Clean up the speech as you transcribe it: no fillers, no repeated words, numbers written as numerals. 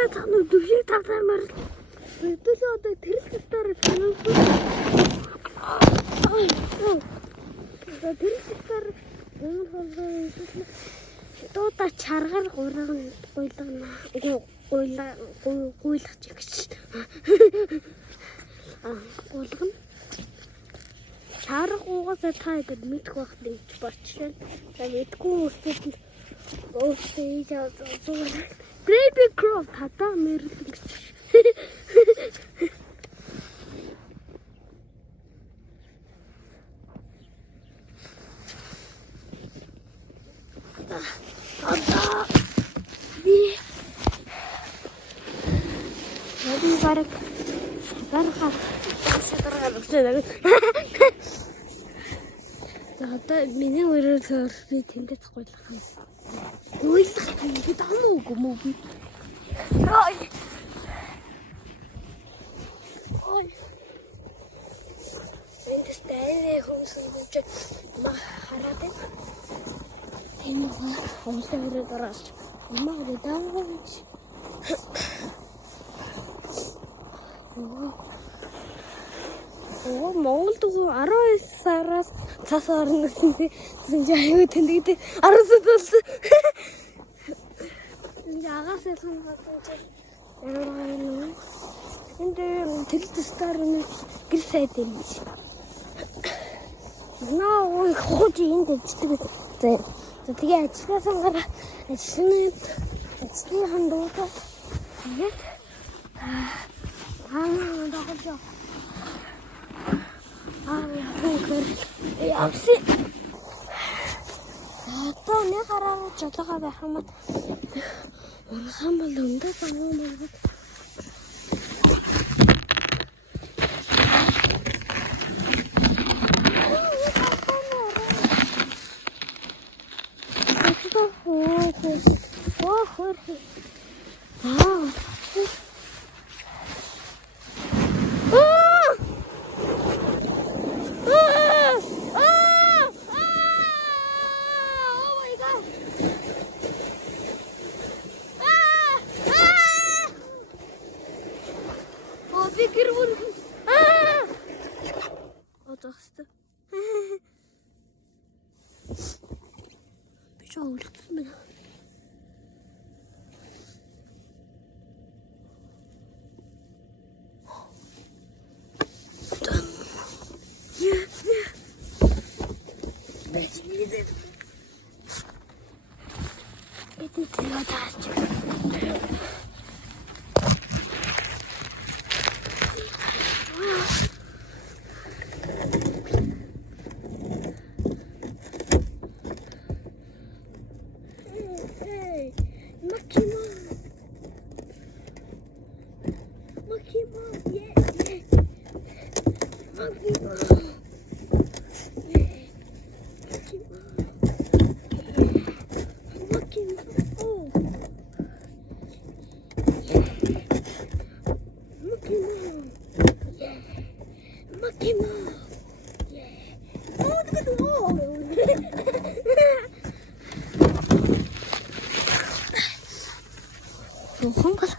байцааны төвшиг тавтаймаар өдөөс одоо тэрэлтээр дуута чаргаар гуйлгаж гэж. Гуйлгана. Чарга угаасаа та ихэд мэдэх байх гэж болчихлоо. За мэдгүй үстэд Baby Crow татаа мэрлэн гэж. Одоо би бараг садараа болчихлоо. За одоо миний өрөөр би тэндээс гуйлах юм. Гуйлах гэдэг амуугүй мүү би. Ой. Эндээс дайраа хөөсөн гэж хараад байна. Энэ хөөсөөрөө дараач. Имаа дэдаач. Монголд 12 сараас цас орноос тийм аюу тэндэг 10 сар болсон. Агаас ялхан гадаа яараа энэ телевизээр гэр сайд юм биш. Наа хож энд дэждэг. За тэгээ ажлаасаа гараа ажлын хандуугаа тэгээд дагаж япси. Одоо нэг хараа жолоогоо байх юм. Урхан бол өндөө самуу мэлбэг. Хөнгөл